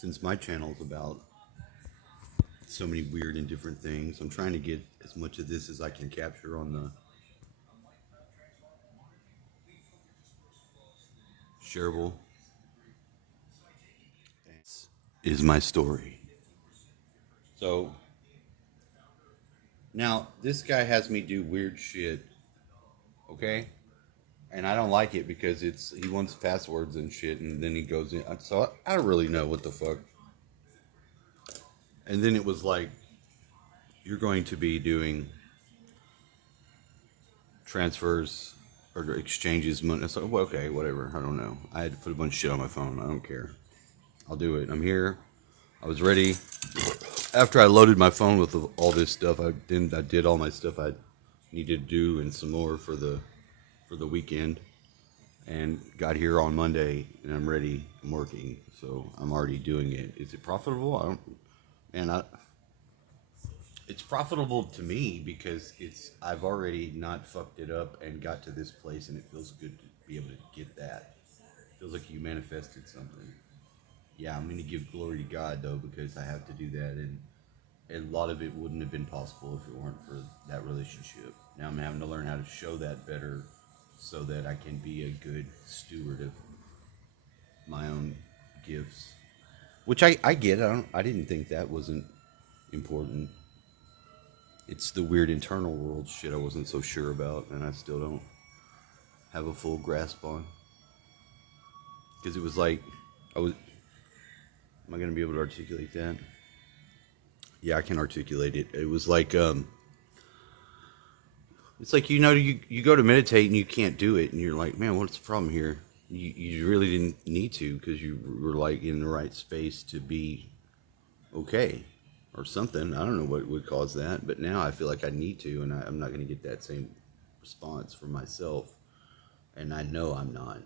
since my channel's about so many weird and different things, I'm trying to get as much of this as I can capture on the shareable. This is my story. So now this guy has me do weird shit, okay? And I don't like it because he wants passwords and shit, and then he goes in. So I don't really know what the fuck. And then it was like, you're going to be doing transfers or exchanges money. So well, okay, whatever. I don't know. I had to put a bunch of shit on my phone. I don't care. I'll do it. I'm here. I was ready. After I loaded my phone with all this stuff, I did all my stuff I needed to do and some more for the weekend, and got here on Monday, and I'm ready. I'm working, so I'm already doing it. Is it profitable? I don't. Man, it's profitable to me because I've already not fucked it up and got to this place, and it feels good to be able to get that. It feels like you manifested something. Yeah, I'm going to give glory to God though, because I have to do that, and a lot of it wouldn't have been possible if it weren't for that relationship. Now I'm having to learn how to show that better so that I can be a good steward of my own gifts. Which I get. I didn't think that wasn't important. It's the weird internal world shit I wasn't so sure about, and I still don't have a full grasp on. Because it was like, I was. Am I going to be able to articulate that? Yeah, I can articulate it. It was like, it's like, you go to meditate and you can't do it, and you're like, man, what's the problem here? You really didn't need to because you were like in the right space to be okay or something. I don't know what would cause that, but now I feel like I need to, and I'm not going to get that same response from myself, and I know I'm not.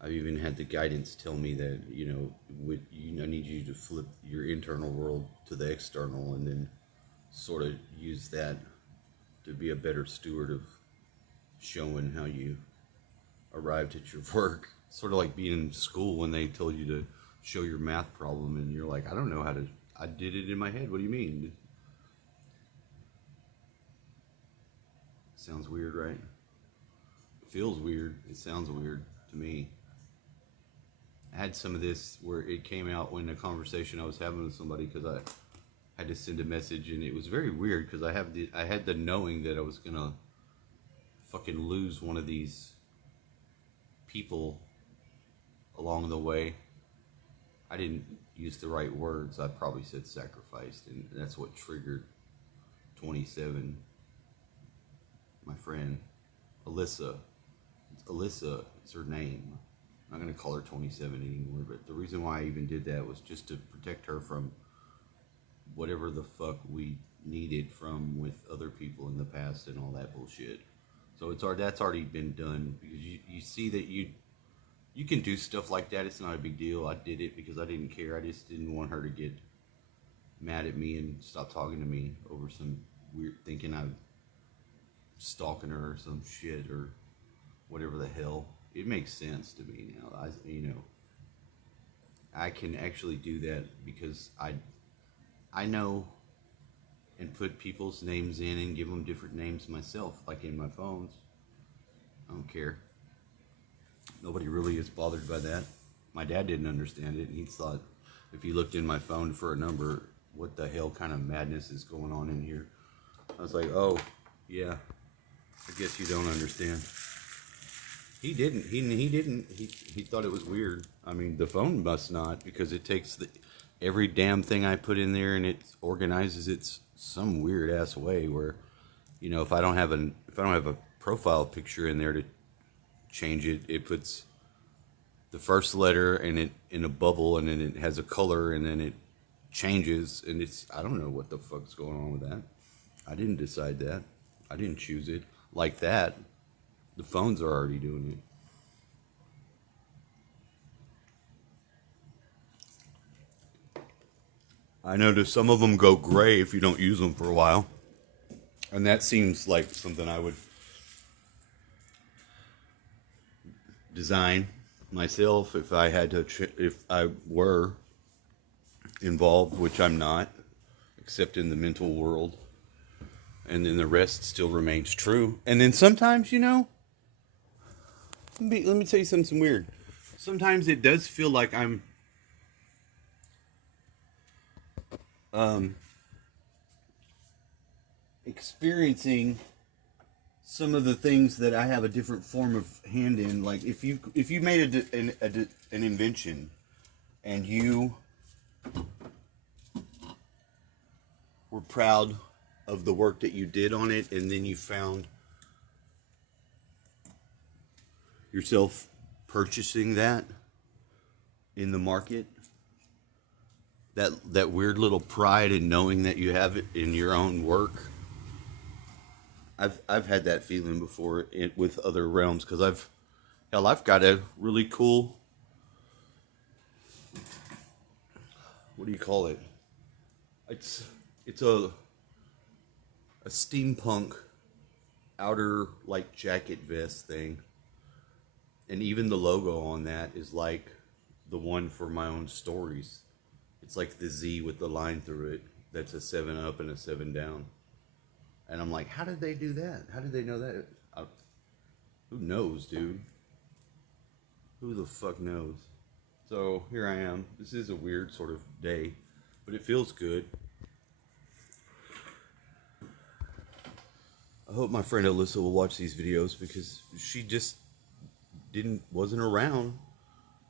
I've even had the guidance tell me that I need you to flip your internal world to the external, and then sort of use that to be a better steward of showing how you arrived at your work. Sort of like being in school when they told you to show your math problem, and you're like, I don't know how to. I did it in my head. What do you mean? Sounds weird, right? It feels weird. It sounds weird to me. I had some of this where it came out when a conversation I was having with somebody, because I had to send a message, and it was very weird because I had the knowing that I was gonna fucking lose one of these people along the way. I didn't use the right words. I probably said sacrificed, and that's what triggered 27. My friend Alyssa. Alyssa is her name. I'm not going to call her 27 anymore, but the reason why I even did that was just to protect her from whatever the fuck we needed from with other people in the past and all that bullshit. So that's already been done, because you see that you can do stuff like that. It's not a big deal. I did it because I didn't care. I just didn't want her to get mad at me and stop talking to me over some weird, thinking I'm stalking her or some shit or whatever the hell. It makes sense to me now. I can actually do that because I know and put people's names in and give them different names myself, like in my phones. I don't care. Nobody really is bothered by that. My dad didn't understand it, and he thought if he looked in my phone for a number, what the hell kind of madness is going on in here? I was like, oh, yeah, I guess you don't understand. He didn't. He didn't. He thought it was weird. I mean, the phone must not, because it takes every damn thing I put in there, and it organizes it some weird ass way where, if I don't have a profile picture in there to change it, it puts the first letter and it in a bubble, and then it has a color, and then it changes, and I don't know what the fuck's going on with that. I didn't decide that. I didn't choose it like that. The phones are already doing it. I noticed some of them go gray if you don't use them for a while. And that seems like something I would design myself if I had to, if I were involved, which I'm not, except in the mental world. And then the rest still remains true. And then sometimes, let me tell you something weird. Sometimes it does feel like I'm um, experiencing some of the things that I have a different form of hand in. Like if you made an invention and you were proud of the work that you did on it, and then you found yourself purchasing that in the market, that weird little pride in knowing that you have it in your own work. I've had that feeling before with other realms, because I've got a really cool, what do you call it? It's a steampunk outer like jacket vest thing, and even the logo on that is like the one for my own stories. It's like the Z with the line through it. That's a 7 up and a 7 down. And I'm like, how did they do that? How did they know that? Who knows, dude? Who the fuck knows? So here I am. This is a weird sort of day, but it feels good. I hope my friend Alyssa will watch these videos, because she just wasn't around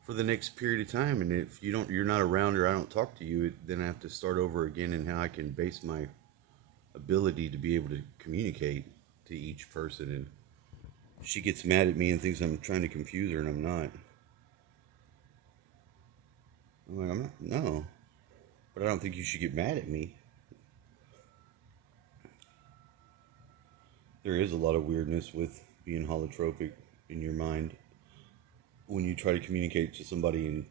for the next period of time. And if you're not around, or I don't talk to you, then I have to start over again in how I can base my ability to be able to communicate to each person. And she gets mad at me and thinks I'm trying to confuse her, and I'm not. I'm not, no. But I don't think you should get mad at me. There is a lot of weirdness with being holotropic in your mind when you try to communicate to somebody and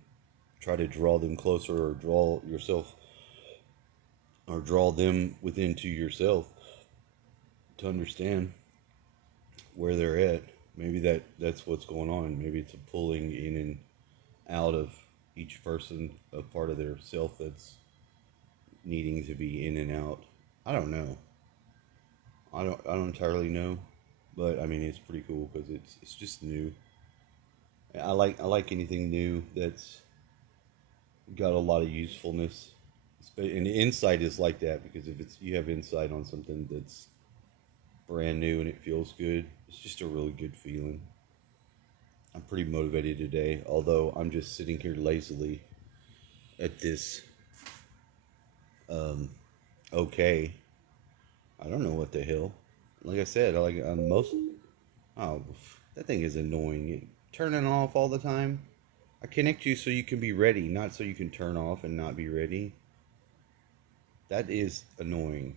try to draw them closer, or draw yourself, or draw them within to yourself to understand where they're at. Maybe that's what's going on. Maybe it's a pulling in and out of each person, a part of their self that's needing to be in and out. I don't know. I don't entirely know, but I mean, it's pretty cool because it's just new. I like anything new that's got a lot of usefulness, and insight is like that, because if you have insight on something that's brand new and it feels good, it's just a really good feeling. I'm pretty motivated today, although I'm just sitting here lazily at this. Okay. I don't know what the hell. Like I said, oh, that thing is annoying. Turning off all the time. I connect you so you can be ready, not so you can turn off and not be ready. That is annoying.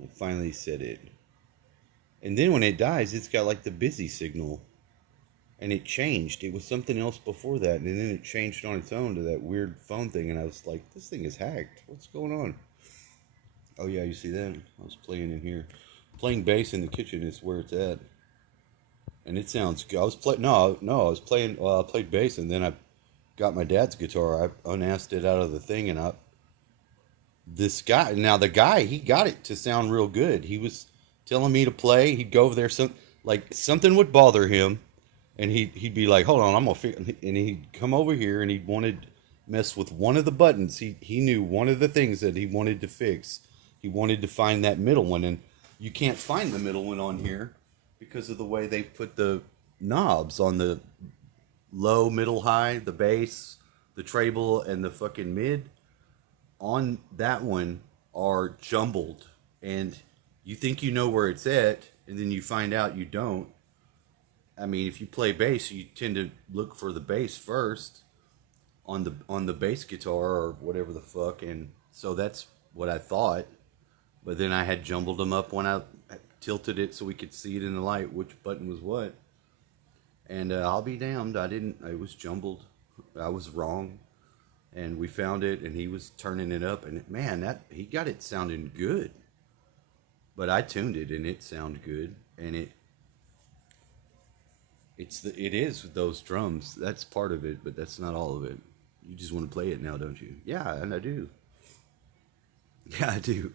I finally said it. And then when it dies, it's got like the busy signal. And it changed. It was something else before that, and then it changed on its own to that weird phone thing, and I was like, this thing is hacked. What's going on? Oh yeah, you see that? I was playing in here. Playing bass in the kitchen is where it's at. And it sounds good. I was playing, well, I played bass, and then I got my dad's guitar. I unasked it out of the thing, and the guy, he got it to sound real good. He was telling me to play. He'd go over there, something would bother him, and he'd be like, hold on, I'm gonna and he'd come over here, and he'd wanted mess with one of the buttons. He knew one of the things that he wanted to fix. He wanted to find that middle one, and you can't find the middle one on here because of the way they put the knobs on the low, middle, high, the bass, the treble, and the fucking mid on that one are jumbled, and you think you know where it's at, and then you find out you don't. I mean, if you play bass, you tend to look for the bass first on the bass guitar or whatever the fuck, and so that's what I thought. But then I had jumbled them up when I tilted it so we could see it in the light, which button was what. And I'll be damned, it was jumbled. I was wrong. And we found it, and he was turning it up, and man, he got it sounding good. But I tuned it, and it sounded good, and It is with those drums. That's part of it, but that's not all of it. You just want to play it now, don't you? Yeah, and I do. Yeah, I do.